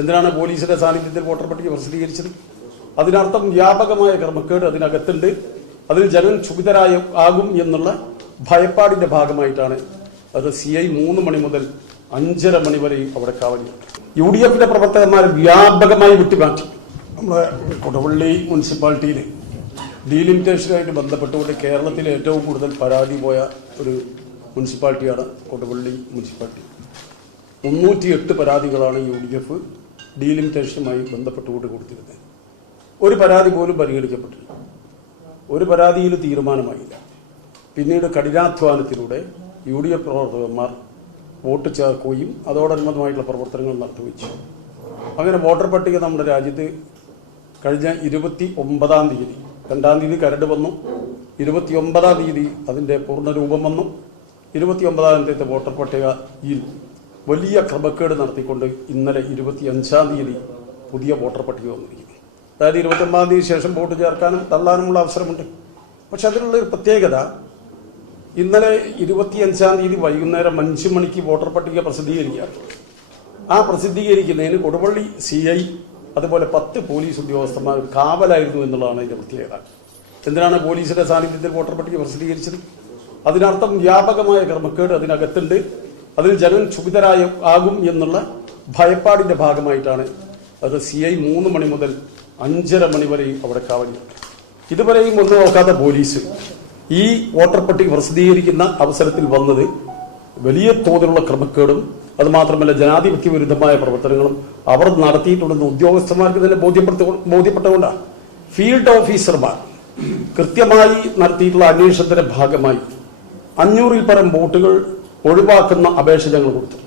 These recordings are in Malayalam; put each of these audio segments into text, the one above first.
എന്തിനാണ് പോലീസിന്റെ സാന്നിധ്യത്തിൽ വോട്ടർ പട്ടിക പ്രസിദ്ധീകരിച്ചത്? അതിനർത്ഥം വ്യാപകമായ ക്രമക്കേട് അതിനകത്തുണ്ട്. അതിൽ ജനം ക്ഷുഭിതരാകും എന്നുള്ള ഭയപ്പാടിന്റെ ഭാഗമായിട്ടാണ് അത് CI 3 മണി മുതൽ 5:30 മണി വരെ അവിടെ കാവലിയുണ്ട്. UDF പ്രവർത്തകന്മാരെ വ്യാപകമായി വിട്ടുമാറ്റി. നമ്മുടെ കൊടുവള്ളി മുനിസിപ്പാലിറ്റിയിൽ ഡീലിമിറ്റേഷനുമായിട്ട് ബന്ധപ്പെട്ടുകൊണ്ട് കേരളത്തിലെ ഏറ്റവും കൂടുതൽ പരാതി പോയ ഒരു മുനിസിപ്പാലിറ്റിയാണ് കൊടുവള്ളി മുനിസിപ്പാലിറ്റി. 308 പരാതികളാണ് UDF ഡീലിമിറ്റേഷനുമായി ബന്ധപ്പെട്ടുകൊണ്ട് കൊടുത്തിരുന്നത്. ഒരു പരാതി പോലും പരിഗണിക്കപ്പെട്ടില്ല. ഒരു പരാതിയിൽ തീരുമാനമായില്ല. പിന്നീട് കഠിനാധ്വാനത്തിലൂടെ UDF പ്രവർത്തകന്മാർ വോട്ട് ചേർക്കുകയും അതോടനുബന്ധമായിട്ടുള്ള പ്രവർത്തനങ്ങൾ നടത്തുകയും. അങ്ങനെ വോട്ടർ പട്ടിക നമ്മുടെ രാജ്യത്ത് കഴിഞ്ഞ 29-ാം തീയതി, 2-ാം തീയതി കരട് വന്നു, 29-ാം തീയതി അതിൻ്റെ പൂർണ്ണരൂപം വന്നു. 29-ാം തീയതി വോട്ടർ പട്ടികയിൽ വലിയ ക്രമക്കേട് നടത്തിക്കൊണ്ട് ഇന്നലെ 25-ാം തീയതി പുതിയ വോട്ടർ പട്ടിക വന്നിരിക്കുന്നു. അതായത് 29-ാം തീയതി ശേഷം വോട്ട് ചേർക്കാനും തള്ളാനുമുള്ള അവസരമുണ്ട്. പക്ഷെ അതിനുള്ള ഒരു പ്രത്യേകത, ഇന്നലെ 25-ാം തീയതി വൈകുന്നേരം 5 മണിക്ക് വോട്ടർ പട്ടിക പ്രസിദ്ധീകരിക്കുകയാണ്. ആ പ്രസിദ്ധീകരിക്കുന്നതിന് കൊടുവള്ളി CI അതുപോലെ 10 പോലീസ് ഉദ്യോഗസ്ഥന്മാർ കാവലായിരുന്നു എന്നുള്ളതാണ് ഇതിന്റെ പ്രത്യേകത. എന്തിനാണ് പോലീസിന്റെ സാന്നിധ്യത്തിൽ വോട്ടർ പട്ടിക പ്രസിദ്ധീകരിച്ചത്? അതിനർത്ഥം വ്യാപകമായ ക്രമക്കേട് അതിനകത്തുണ്ട്. അതിൽ ജനം ക്ഷുഭിതരാകും എന്നുള്ള ഭയപ്പാടിന്റെ ഭാഗമായിട്ടാണ് അത് CI 3 മണി മുതൽ 5:30 മണി വരെ അവിടെ കാവലിയുണ്ട്. ഇതുവരെയും ഒന്നും നോക്കാത്ത പോലീസ് ഈ വോട്ടർ പട്ടിക പ്രസിദ്ധീകരിക്കുന്ന അവസരത്തിൽ വന്നത് വലിയ തോതിലുള്ള ക്രമക്കേടും അതുമാത്രമല്ല ജനാധിപത്യ വിരുദ്ധമായ പ്രവർത്തനങ്ങളും അവർ നടത്തിയിട്ടുണ്ടെന്ന് ഉദ്യോഗസ്ഥന്മാർക്ക് തന്നെ ബോധ്യപ്പെട്ടുകൊണ്ടാണ്. ഫീൽഡ് ഓഫീസർമാർ കൃത്യമായി നടത്തിയിട്ടുള്ള അന്വേഷണത്തിന്റെ ഭാഗമായി 500-ൽ പരം വോട്ടുകൾ ഒഴിവാക്കുന്ന അപേക്ഷ ഞങ്ങൾ കൊടുത്തു.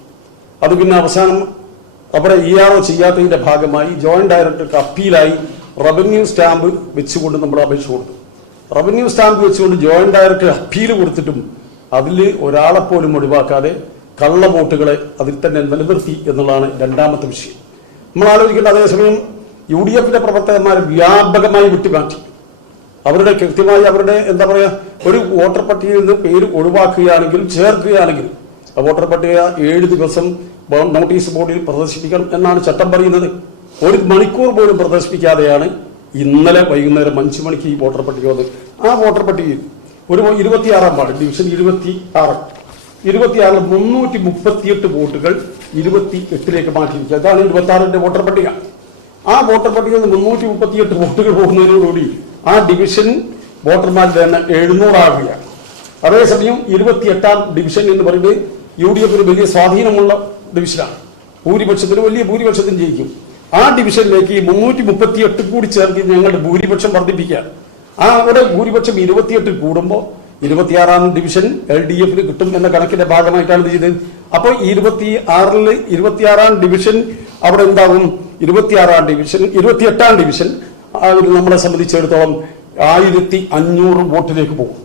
അത് പിന്നെ അവസാനം അവിടെ ERO ചെയ്യാത്തതിന്റെ ഭാഗമായി ജോയിന്റ് ഡയറക്ടർക്ക് അപ്പീലായി റവന്യൂ സ്റ്റാമ്പ് വെച്ചുകൊണ്ട് നമ്മൾ അപേക്ഷ കൊടുത്തു. റവന്യൂ സ്റ്റാമ്പ് വെച്ചുകൊണ്ട് ജോയിന്റ് ഡയറക്ടർ അപ്പീൽ കൊടുത്തിട്ടും അതിൽ ഒരാളെപ്പോലും ഒഴിവാക്കാതെ കള്ള വോട്ടുകളെ അതിൽ തന്നെ നിലനിർത്തി എന്നുള്ളതാണ് രണ്ടാമത്തെ വിഷയം. നമ്മൾ ആലോചിക്കേണ്ട. അതേസമയം UDF പ്രവർത്തകന്മാരെ വ്യാപകമായി വിട്ടുമാറ്റി. അവരുടെ കൃത്യമായി അവരുടെ എന്താ പറയുക, ഒരു വോട്ടർ പട്ടികയിൽ നിന്ന് പേര് ഒഴിവാക്കുകയാണെങ്കിലും ചേർക്കുകയാണെങ്കിലും ആ വോട്ടർ പട്ടിക 7 ദിവസം നോട്ടീസ് ബോർഡിൽ പ്രദർശിപ്പിക്കണം എന്നാണ് ചട്ടം പറയുന്നത്. 1 മണിക്കൂർ പോലും പ്രദർശിപ്പിക്കാതെയാണ് ഇന്നലെ വൈകുന്നേരം 5 മണിക്ക് ഈ വോട്ടർ പട്ടിക വന്നത്. ആ വോട്ടർ പട്ടികയിൽ ഒരു 26-ാം വാർഡ് ഡിവിഷൻ 26 338 വോട്ടുകൾ 28ലേക്ക് മാറ്റിയിരിക്കുക. അതാണ് 26-ന്റെ വോട്ടർ പട്ടിക. ആ വോട്ടർ പട്ടികയിൽ 338 വോട്ടുകൾ പോകുന്നതിനോടുകൂടി ആ ഡിവിഷൻ വോട്ടർമാരുടെ എണ്ണം 700 ആകുകയാണ്. അതേസമയം 28-ാം ഡിവിഷൻ എന്ന് പറയുന്നത് UDF വലിയ സ്വാധീനമുള്ള ഡിവിഷനാണ്. ഭൂരിപക്ഷത്തിന് വലിയ ഭൂരിപക്ഷത്തിന് ജയിക്കും. ആ ഡിവിഷനിലേക്ക് 338 കൂടി ചേർത്ത് ഞങ്ങളുടെ ഭൂരിപക്ഷം വർദ്ധിപ്പിക്കുകയാണ്. ആ അവിടെ ഭൂരിപക്ഷം 28 കൂടുമ്പോൾ 26-ാം ഡിവിഷൻ LDF കിട്ടും എന്ന കണക്കിന്റെ ഭാഗമായിട്ടാണ് ഇത് ചെയ്തത്. അപ്പോൾ 26-ാം ഡിവിഷൻ അവിടെ എന്താകും? 28-ാം ഡിവിഷൻ നമ്മളെ സംബന്ധിച്ചിടത്തോളം 1500 വോട്ടിലേക്ക് പോകും.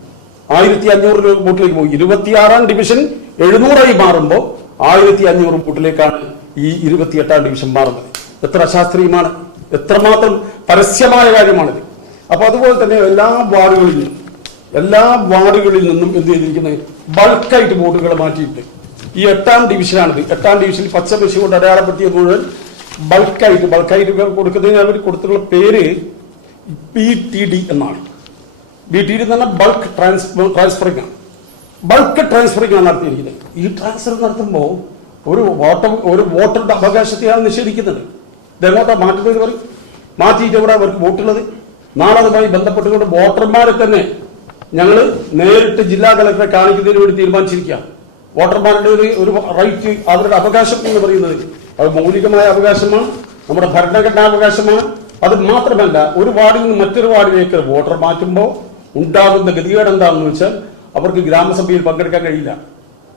1500 വോട്ടിലേക്ക് പോകും. 26-ാം ഡിവിഷൻ 700-ആയി മാറുമ്പോൾ 1500 വോട്ടിലേക്കാണ് ഈ 28-ാം ഡിവിഷൻ മാറുന്നത്. എത്ര അശാസ്ത്രീയമാണ്, എത്രമാത്രം പരസ്യമായ കാര്യമാണിത്. അപ്പൊ അതുപോലെ തന്നെ എല്ലാ വാർഡുകളിൽ നിന്നും എന്ത് ചെയ്തിരിക്കുന്നത്, ബൾക്കായിട്ട് വോട്ടുകൾ മാറ്റിയിട്ട് ഈ 8-ാം ഡിവിഷനാണിത്. 8-ാം ഡിവിഷനിൽ പച്ച പശു കൊണ്ട് അടയാളപ്പെടുത്തിയ മുഴുവൻ ബൾക്കായിട്ട് കൊടുക്കുന്നതിന് അവർ കൊടുത്തിട്ടുള്ള പേര് BTD എന്നാണ്. BTD എന്ന് പറഞ്ഞാൽ ബൾക്ക് ട്രാൻസ്ഫറിംഗ് ആണ്. ബൾക്ക് ട്രാൻസ്ഫറിംഗ് ആണ് നടത്തിയിരിക്കുന്നത്. ഈ ട്രാൻസ്ഫർ നടത്തുമ്പോൾ ഒരു വോട്ടറുടെ അവകാശത്തെയാണ് നിഷേധിക്കുന്നത്. ഇതെങ്ങോട്ടാ മാറ്റുന്നത് പറയും? മാറ്റിയിട്ട് ഇവിടെ അവർക്ക് വോട്ടുള്ളത്. നാളെ അതുമായി ബന്ധപ്പെട്ടുകൊണ്ട് വോട്ടർമാരെ തന്നെ ഞങ്ങൾ നേരിട്ട് ജില്ലാ കളക്ടറെ കാണിക്കുന്നതിന് വേണ്ടി തീരുമാനിച്ചിരിക്കുക. വോട്ടർമാരുടെ ഒരു റൈറ്റ്, അവരുടെ അവകാശം എന്ന് പറയുന്നത് അത് മൗലികമായ അവകാശമാണ്, നമ്മുടെ ഭരണഘടനാവകാശമാണ്. അത് മാത്രമല്ല, ഒരു വാർഡിൽ നിന്ന് മറ്റൊരു വാർഡിലേക്ക് വോട്ടർ മാറ്റുമ്പോൾ ഉണ്ടാകുന്ന ഗതികേട് എന്താണെന്ന് വെച്ചാൽ അവർക്ക് ഗ്രാമസഭയിൽ പങ്കെടുക്കാൻ കഴിയില്ല.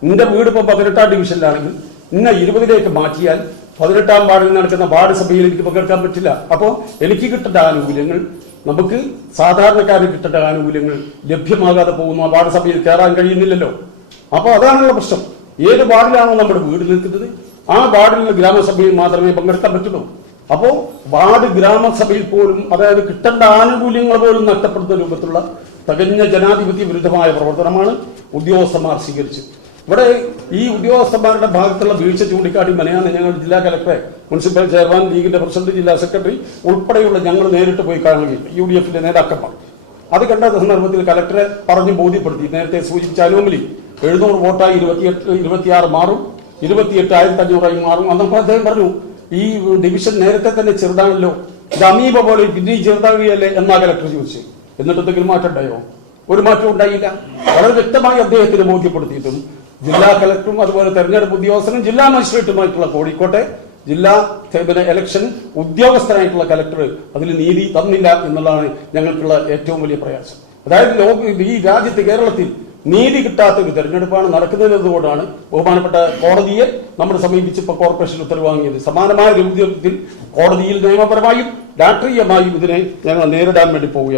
നിന്റെ വീട് ഇപ്പോൾ 18-ാം ഡിവിഷനിലാണെങ്കിൽ ഇന്ന 20ലേക്ക് മാറ്റിയാൽ 18-ാം വാർഡിൽ നടക്കുന്ന വാർഡ് സഭയിൽ എനിക്ക് പങ്കെടുക്കാൻ പറ്റില്ല. അപ്പോൾ എനിക്ക് കിട്ടേണ്ട ആനുകൂല്യങ്ങൾ, നമുക്ക് സാധാരണക്കാരന് കിട്ടേണ്ട ആനുകൂല്യങ്ങൾ ലഭ്യമാകാതെ പോകുന്നു. ആ വാർഡ് സഭയിൽ കയറാൻ കഴിയുന്നില്ലല്ലോ. അപ്പോൾ അതാണുള്ള പ്രശ്നം. ഏത് വാർഡിലാണോ നമ്മുടെ വീട് നിൽക്കുന്നത് ആ വാർഡിൽ ഗ്രാമസഭയിൽ മാത്രമേ പങ്കെടുക്കാൻ പറ്റുള്ളൂ. അപ്പോൾ വാർഡ് ഗ്രാമസഭയിൽ പോലും, അതായത് കിട്ടേണ്ട ആനുകൂല്യങ്ങൾ പോലും നഷ്ടപ്പെടുന്ന രൂപത്തിലുള്ള തികഞ്ഞ ജനാധിപത്യ വിരുദ്ധമായ പ്രവർത്തനമാണ് ഉദ്യോഗസ്ഥന്മാർ സ്വീകരിച്ചത്. ഇവിടെ ഈ ഉദ്യോഗസ്ഥന്മാരുടെ ഭാഗത്തുള്ള വീഴ്ച ചൂണ്ടിക്കാട്ടി മെനയാന്ന് ഞങ്ങൾ ജില്ലാ കലക്ടറെ, മുനിസിപ്പൽ ചെയർമാൻ, ലീഗിന്റെ പ്രസിഡന്റ്, ജില്ലാ സെക്രട്ടറി ഉൾപ്പെടെയുള്ള ഞങ്ങൾ നേരിട്ട് പോയി കാണുകയും UDF നേതാക്കന്മാർ അത് കണ്ട സന്ദർഭത്തിൽ കലക്ടറെ പറഞ്ഞ് ബോധ്യപ്പെടുത്തി. നേരത്തെ സൂചിപ്പിച്ച അനോമലി 700 വോട്ടായി 26 മാറും, 28,500 മാറും. അന്നപ്പോൾ അദ്ദേഹം പറഞ്ഞു ഈ ഡിവിഷൻ നേരത്തെ തന്നെ ചെറുതാണല്ലോ, ഇത് അമീബ പോലെ പിന്നെയും ചെറുതാവുകയല്ലേ എന്നാ കലക്ടർ ചോദിച്ചു. എന്നിട്ട് എന്തെങ്കിലും മാറ്റം ഉണ്ടായോ? ഒരു മാറ്റം ഉണ്ടായില്ല. വളരെ വ്യക്തമായി അദ്ദേഹത്തിന് ബോധ്യപ്പെടുത്തിയിട്ടും ജില്ലാ കലക്ടറും അതുപോലെ തെരഞ്ഞെടുപ്പ് ഉദ്യോഗസ്ഥനും ജില്ലാ മജിസ്ട്രേറ്റുമായിട്ടുള്ള കോഴിക്കോട്ടെ ജില്ലാ ഇലക്ഷൻ ഉദ്യോഗസ്ഥനായിട്ടുള്ള കലക്ടർ അതിൽ നീതി തന്നില്ല എന്നുള്ളതാണ് ഞങ്ങൾക്കുള്ള ഏറ്റവും വലിയ പ്രയാസം. അതായത് ഈ രാജ്യത്ത് കേരളത്തിൽ നീതി കിട്ടാത്ത ഒരു തെരഞ്ഞെടുപ്പാണ് നടക്കുന്നതെന്നതുകൊണ്ടാണ് ബഹുമാനപ്പെട്ട കോടതിയെ നമ്മൾ സമീപിച്ചപ്പോൾ കോർപ്പറേഷൻ ഉത്തരവ് വാങ്ങിയത്. സമാനമായ ഒരു ഉദ്യോഗത്തിൽ കോടതിയിൽ നിയമപരമായും രാഷ്ട്രീയമായും ഇതിനെ ഞങ്ങൾ നേരിടാൻ വേണ്ടി പോവുകയാണ്.